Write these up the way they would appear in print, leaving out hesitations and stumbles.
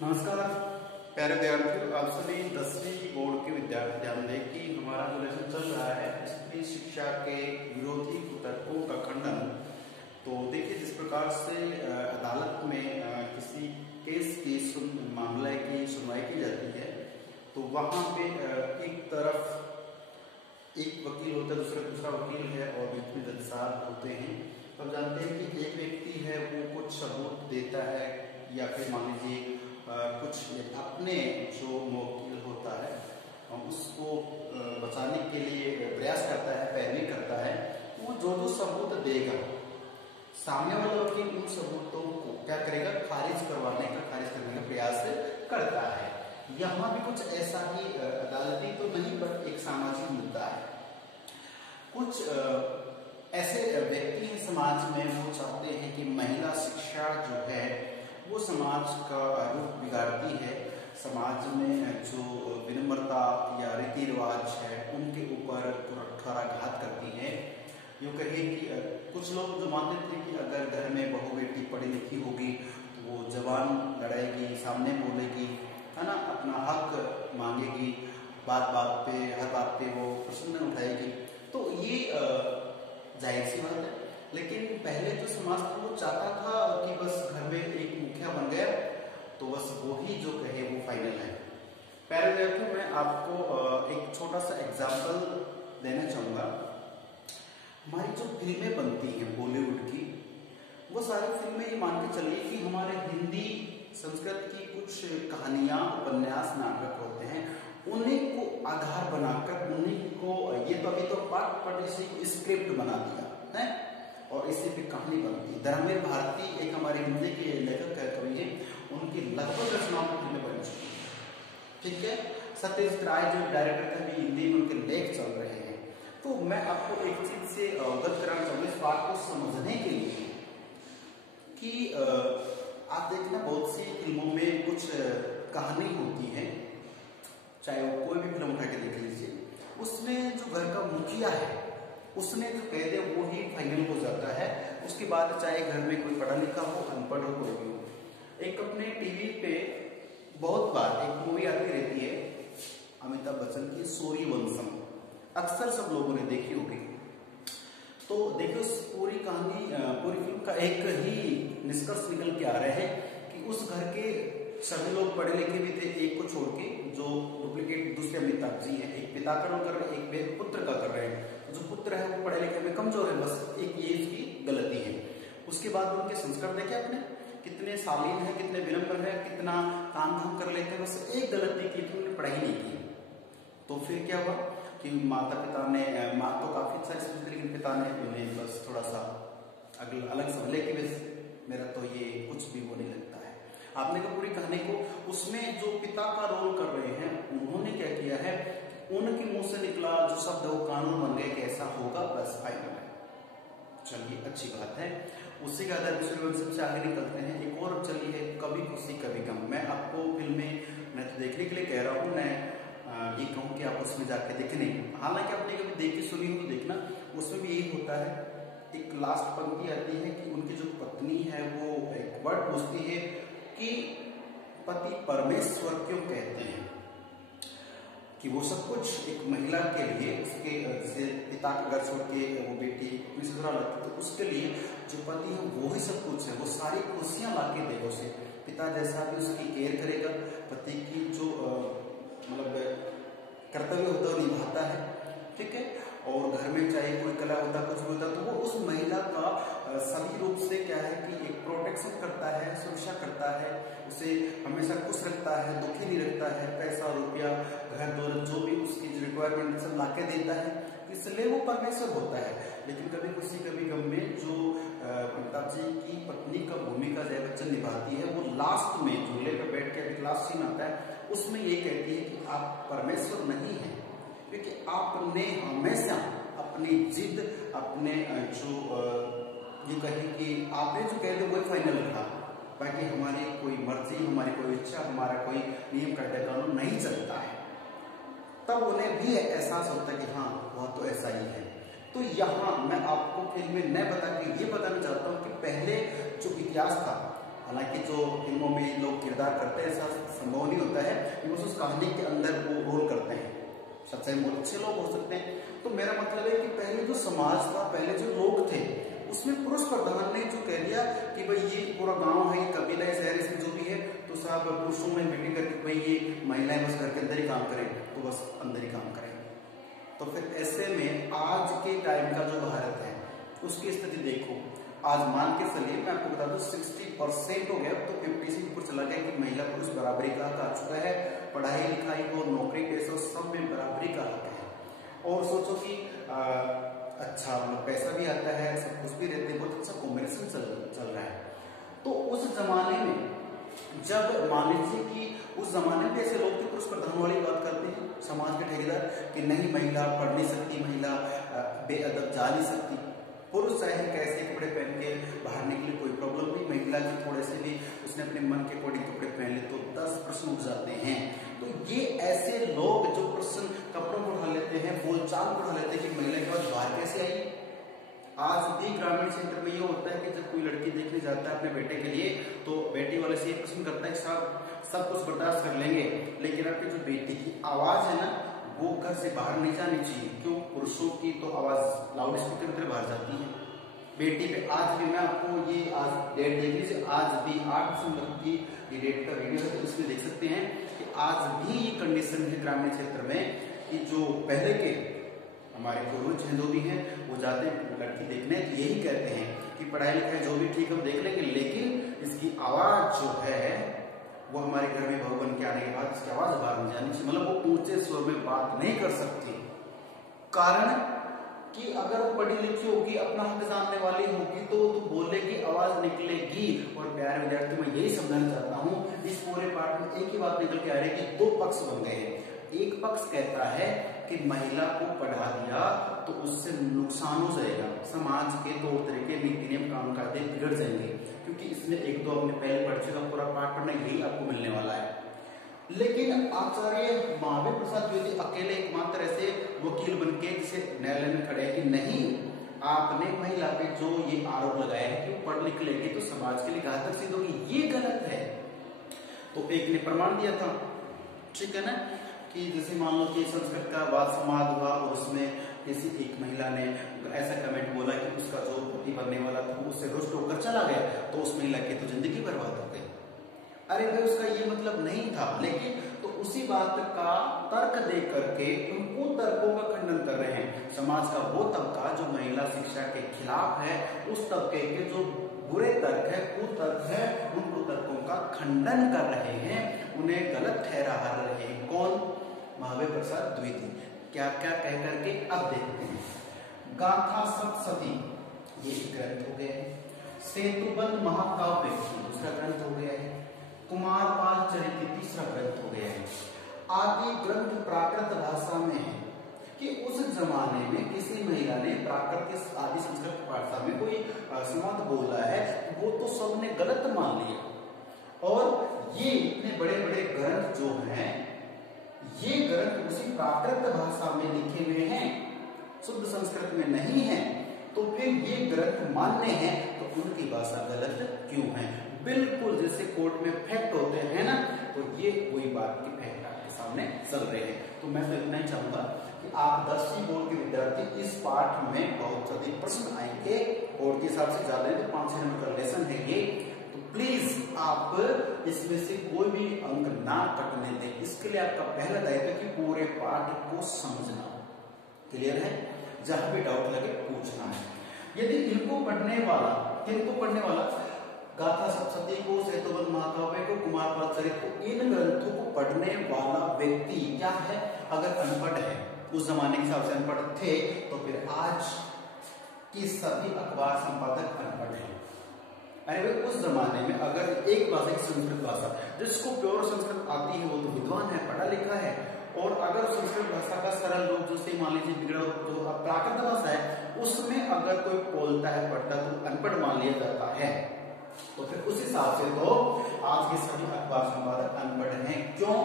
नमस्कार प्यारे विद्यार्थियों, आप सभी 10वीं बोर्ड के विद्यार्थी ध्यान दें कि हमारा जो लेसन चल रहा है स्त्री शिक्षा के विरोधी कुतर्कों का खंडन। तो देखिए, जिस प्रकार से अदालत में किसी केस की मामले की सुनवाई की जाती है तो वहां पे एक तरफ एक वकील होता है, दूसरा वकील है और बीच में जज साहब होते हैं। तो आप जानते हैं कि एक व्यक्ति है वो कुछ सबूत देता है या फिर मान लीजिए कुछ अपने जो वकील होता है उसको बचाने के लिए प्रयास करता है, पैरवी करता है। वो जो सबूत देगा सामने वाला वकील उन सबूतों को क्या करेगा, खारिज करने का प्रयास करता है। यहाँ भी कुछ ऐसा ही अदालती तो नहीं बट एक सामाजिक मुद्दा है। कुछ ऐसे व्यक्ति हैं समाज में, वो चाहते हैं कि महिला शिक्षा जो है वो समाज का रूप बिगाड़ती है, समाज में जो विनम्रता या रीति रिवाज है उनके ऊपर कुठाराघात करती है। यूँ कहिए कि कुछ लोग जो मानते थे कि अगर घर में बहू बेटी पढ़ी लिखी होगी तो वो जबान लड़ाएगी, सामने बोलेगी, है ना, अपना हक मांगेगी, बात पे हर बात पे वो प्रश्न उठाएगी। तो ये जाहिर सी बात है। लेकिन पहले जो समाज था वो चाहता था कि बस घर में एक मुखिया बन गया तो बस वो ही जो कहे वो फाइनल है। प्यारे विद्यार्थियों, मैं आपको एक छोटा सा एग्जाम्पल देना चाहूंगा। हमारी जो फिल्में बनती हैं बॉलीवुड की, वो सारी फिल्में ये मान के चलिए कि हमारे हिंदी संस्कृत की कुछ कहानियां, उपन्यास, नाटक होते हैं, उन्हीं को आधार बनाकर उन्हीं को ये तो अभी तो पाठ इसी स्क्रिप्ट बना दिया है और इसी पे कहानी बनती है। धर्मवीर भारती एक हमारे हिंदी के लेखक कवि हैं, उनकी लगभग रचनाओं पर फिल्में बन चुकी है। ठीक है, सत्यजीत राय जो डायरेक्टर थे भी हिंदी में उनके लेख चल रहे हैं। तो मैं आपको एक चीज से अवगत कराना चाहूंगा इस बात को समझने के लिए कि आप देखना बहुत सी फिल्मों में कुछ कहानी होती है, चाहे वो कोई भी फिल्म उठा के देख लीजिए, उसमें जो घर का मुखिया है उसने जो कह दे वो ही फाइनल हो जाता है। उसके बाद चाहे घर में कोई पढ़ा लिखा हो, अनपढ़ हो, कोई भी हो। एक अपने टीवी पे बहुत बार एक मूवी आती रहती है अमिताभ बच्चन की, सूर्यवंशम, अक्सर सब लोगों ने देखी होगी। तो देखिए, उस पूरी कहानी, पूरी फिल्म का एक ही निष्कर्ष निकल के आ रहे हैं कि उस घर के सभी लोग पढ़े लिखे भी थे, एक को छोड़ के जो डुप्लीकेट दूसरे अमिताभ जी हैं, एक पिता का रोल कर रहे हैं, एक पुत्र का कर रहे हैं। जो पुत्र है वो पढ़े लिखे में कमजोर है, बस एक ये इसकी गलती है। उसके बाद उनके संस्कार देखे आपने, कितने शालीन है, कितने विनम्र है, कितना काम धाम कर लेते हैं, बस एक गलती की कि उन्होंने पढ़ाई नहीं की। तो फिर क्या हुआ कि माता पिता ने, माँ तो काफी अच्छा समझ थी लेकिन पिता ने उन्हें बस थोड़ा सा अलग समझ ले कि बस मेरा तो ये कुछ भी वो नहीं लगता है। आपने कहा पूरी कहानी को, उसमें जो पिता का रोल कर रहे हैं उन्होंने क्या किया है, उनके मुंह से निकला जो शब्द वो कानून बन गए कि ऐसा होगा, बस फाइनल है। चलिए अच्छी बात है। उसी के आधार पर से आगे निकलते हैं। एक और चली है कभी खुशी कभी गम। मैं आपको फिल्में मैं तो देखने के लिए कह रहा हूँ, मैं ये कहूँ कि आप उसमें जाके देखने, हालांकि आपने कभी देखी सुनी हो तो देखना, उसमें भी यही होता है। एक लास्ट पंक्ति आती है कि उनकी जो पत्नी है वो एक वर्ड पूछती है कि पति परमेश्वर क्यों कहते हैं, कि वो सब कुछ एक महिला के लिए, उसके जैसे पिता का घर छोड़ के वो बेटी अपनी ससुराल लगती, तो उसके लिए जो पति है वो ही सब कुछ है, वो सारी खुशियां ला के देगा उसे। पिता जैसा भी उसकी केयर करेगा, पति की जो मतलब कर्तव्य होता है वो निभाता है। ठीक है, और घर में चाहे कोई कला होता, कुछ भी होता, तो वो उस महिला का सभी रूप से क्या है कि एक प्रोटेक्शन करता है, सुरक्षा करता है, उसे हमेशा खुश रखता है, दुखी नहीं रखता है, पैसा रुपया घर दौलत जो भी उसकी रिक्वायरमेंट सब ला के देता है, इसलिए वो परमेश्वर होता है। लेकिन कभी खुशी कभी गम में जो अमिताभ जी की पत्नी का भूमिका जया बच्चन निभाती है, वो लास्ट में झूले पर बैठ के एक लास्ट सीन आता है, उसमें ये कहती है कि आप परमेश्वर नहीं है, क्योंकि आपने हमेशा अपनी जिद, अपने जो ये कहे कि आपने जो कहते वही फाइनल रखा, बाकी हमारी कोई मर्जी, हमारी कोई इच्छा, हमारा कोई नियम कायदे कानून नहीं चलता है। तब उन्हें भी एहसास होता है कि हाँ वह तो ऐसा ही है। तो यहाँ मैं आपको फिल्म में न बता के ये बताना चाहता हूँ कि पहले जो इतिहास था हालांकि जो फिल्मों में लोग किरदार करते हैं ऐसा संभव नहीं होता है, बस उस कहानी के अंदर वो रोल करते हैं। सच्चाई में बहुत अच्छे लोग हो सकते हैं। तो मेरा मतलब है कि पहले जो समाज था, पहले जो लोग थे, उसमें पुरुष प्रधान ने जो कह दिया कि भाई ये पूरा गांव है, ये कबीला है, शहर, इसमें जो भी है, तो साहब पुरुषों में मीटिंग करके भाई ये महिलाएं बस घर के अंदर ही काम करें, तो बस अंदर ही काम करें। तो फिर ऐसे में आज के टाइम का जो भारत है उसकी स्थिति देखो। आज मान के चलिए, मैं आपको बता दूं 60% हो गया, तो 50 से ऊपर चला गया कि महिला पुरुष बराबरी का हक आ चुका है। पढ़ाई लिखाई और नौकरी पेशा सब में बराबरी का हक है। और सोचो कि अच्छा मतलब पैसा भी आता है, सब कुछ भी रहते हैं, बहुत अच्छा कॉम्बिनेशन चल रहा है। तो उस जमाने में जब मान लीजिए कि उस जमाने में ऐसे लोग थे पुरुष प्रधान वाली बात करते हैं समाज के ठेकेदार कि नहीं महिला पढ़ नहीं सकती, महिला बेअदब जा नहीं सकती, पुरुष चाहे कैसे कपड़े पहन के बाहर निकले कोई प्रॉब्लम नहीं, महिला की थोड़े से भी उसने अपने मन के अकॉर्डिंग कपड़े पहन ले तो 10 प्रश्न उठ जाते हैं। तो ये ऐसे लोग जो प्रश्न कपड़ों को उठा लेते हैं, बोलचाल को उठा लेते हैं कि महिला के बाद बाहर कैसे आई। आज भी ग्रामीण क्षेत्र में ये होता है कि जब कोई लड़की देखने जाता है अपने बेटे के लिए, तो बेटी वाले से एक प्रश्न करता है कि साहब सब कुछ बर्दाश्त कर लेंगे, लेकिन आपकी जो बेटी की आवाज है ना वो घर से बाहर नहीं जानी चाहिए। क्यों? पुरुषों की तो आवाज लाउड स्पीकर में बाहर जाती है। बेटी पे आज भी, मैं आपको ये आज डेट देख लीजिए, आज भी 8 दिसंबर की ये डेट का वीडियो है, तो इसमें देख सकते हैं कि आज भी ये कंडीशन है ग्रामीण क्षेत्र में कि जो पहले के हमारे पूर्वज हैं जो भी हैं वो जाते हैं लड़की देखने, यही कहते हैं कि पढ़ाई लिखाई जो भी ठीक हम देख लेंगे, लेकिन इसकी आवाज जो है वो हमारे घर में बहू बन के आने के बाद इसकी आवाज बाहर नहीं जानी चाहिए, मतलब वो ऊंचे स्वर में बात नहीं कर सकती। कारण कि अगर वो पढ़ी लिखी होगी, अपना हक जानने वाली होगी, तो बोलेगी, आवाज निकलेगी। और प्यारे विद्यार्थी मैं यही समझाना चाहता हूँ, इस पूरे पाठ में एक ही बात निकल के आ रही है कि 2 पक्ष बन गए हैं। एक पक्ष कहता है कि महिला को पढ़ा दिया तो उससे नुकसान हो जाएगा, समाज के तौर तरीके, नीति नियम, काम कायदे बिगड़ जाएंगे, क्योंकि इसमें 1-2 हमने पहले पढ़ चुका, पूरा पाठ पढ़ना यही आपको मिलने वाला है। लेकिन आचार्य महावीर प्रसाद द्विवेदी अकेले एकमात्र ऐसे वकील बनके जिसे न्यायालय में खड़े कि नहीं, आपने महिला पे जो ये आरोप लगाया है कि वो पढ़ लिख लेगी तो समाज के लिए घातक सिद्ध होगी, ये गलत है। तो एक ने प्रमाण दिया था, ठीक है ना, कि जैसे मान लो कि संस्कृत का वाद संवाद हुआ और उसमें किसी एक महिला ने ऐसा कमेंट बोला कि उसका जो पति बनने वाला था उससे रुष्ट होकर चला गया, तो उस महिला की तो जिंदगी बर्बाद हो गई। अरे भाई उसका ये मतलब नहीं था, लेकिन तो उसी बात का तर्क दे करके उनको तर्कों का खंडन कर रहे हैं। समाज का वो तबका जो महिला शिक्षा के खिलाफ है, उस तबके के जो बुरे तर्क है, कुतर्क है, उन कुतर्कों का खंडन कर रहे हैं, उन्हें गलत ठहरा रहे हैं। कौन? महावीर प्रसाद द्विवेदी। क्या क्या कह करके अब देखते हैं। गाथा सप्तशती ये एक ग्रंथ हो गया है। सेतुबंध महाकाव्य दूसरा ग्रंथ हो गया है। कुमारपाल चरित्र तीसरा ग्रंथ हो गया है। आदि ग्रंथ प्राकृत भाषा में है कि उस जमाने में किसी महिला ने प्राकृत आदि संस्कृत भाषा में कोई संवाद बोला है, वो तो सबने गलत मान लिया। और ये इतने बड़े बड़े ग्रंथ जो हैं, ये ग्रंथ उसी प्राकृत भाषा में लिखे हुए हैं, शुद्ध संस्कृत में नहीं है, तो फिर ये ग्रंथ मान्य हैं, तो उनकी भाषा गलत क्यों है? बिल्कुल जैसे कोर्ट में फैक्ट होते हैं ना, तो ये वही बात की फैक्ट आपके सामने चल रहे हैं। तो मैं तो इतना ही चाहूंगा कि आप 10वीं बोर्ड के विद्यार्थी इस पाठ में बहुत ज्यादा प्रश्न आएंगे, बोर्ड के हिसाब से ज्यादा है तो 5-6 नंबर का लेसन है ये, तो प्लीज आप इसमें से कोई भी अंक ना कटने दें। इसके लिए आपका पहला दायित्व है कि पूरे पाठ को समझना। क्लियर है? जहां भी डाउट लगे पूछना है। यदि इनको पढ़ने वाला, किनको पढ़ने वाला, गाथा सप्तशती को, सेतुबंध महाकाव्य को, कुमारपाल चरित्र को, इन ग्रंथों को पढ़ने वाला व्यक्ति क्या है? अगर अनपढ़ है, उस जमाने के हिसाब से अनपढ़ थे, तो फिर आज की सभी अखबार संपादक अनपढ़ हैं। अरे भाई उस जमाने में अगर एक भाषा की संस्कृत भाषा, जिसको प्योर संस्कृत आती है वो तो विद्वान है, पढ़ा लिखा है, और अगर संस्कृत भाषा का सरल रूप जैसे मान लीजिए बिगड़ा जो प्राकृत भाषा है उसमें अगर कोई बोलता है, पढ़ता है, तो अनपढ़ मान लिया जाता है। तो फिर उस हिसाब से तो आज के सभी अखबार संपादक अनपढ़ हैं। क्यों?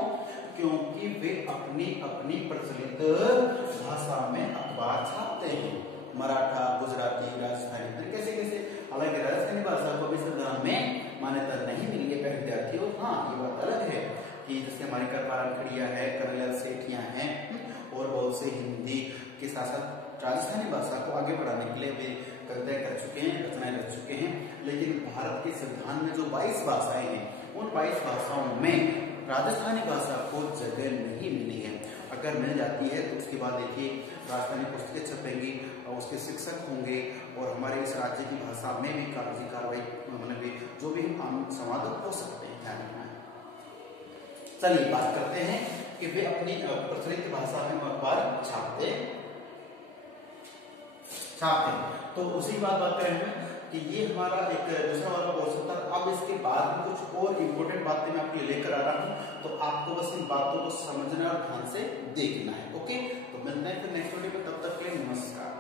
क्योंकि वे अपनी अपनी प्रचलित भाषा में अखबार छापते हैं। मराठा, गुजराती, राजस्थानी, कैसे कैसे, हालांकि राजस्थानी भाषा को भी संविधान में मान्यता नहीं हमारी करपारायण खड़िया है, कन्हैया सेठियां हैं और बहुत से हिंदी के साथ साथ राजस्थानी भाषा को आगे बढ़ाने के लिए वे कविताएं कर चुके हैं, रचनाएं कर चुके हैं। लेकिन भारत के संविधान में जो 22 भाषाएं हैं, उन 22 भाषाओं में राजस्थानी भाषा को जगह नहीं मिली है। अगर मिल जाती है तो उसके बाद देखिए राजस्थानी पुस्तकें छपेंगी और उसके शिक्षक होंगे और हमारे इस राज्य की भाषा में भी कागजी कार्रवाई मतलब जो भी हम संवादक हो सकते हैं, ध्यान रखना है। चलिए बात करते हैं कि वे अपनी प्रचलित भाषा में अखबार छापते। तो उसी बात करें हम कि ये हमारा एक दूसरा वाला पोर्शन था। अब इसके बाद कुछ और इम्पोर्टेंट बातें मैं आपके लिए लेकर आ रहा हूँ, तो आपको बस इन बातों को समझना और ध्यान से देखना है। ओके, तो मिलते हैं फिर नेक्स्ट वीडियो में, तब तक के लिए नमस्कार।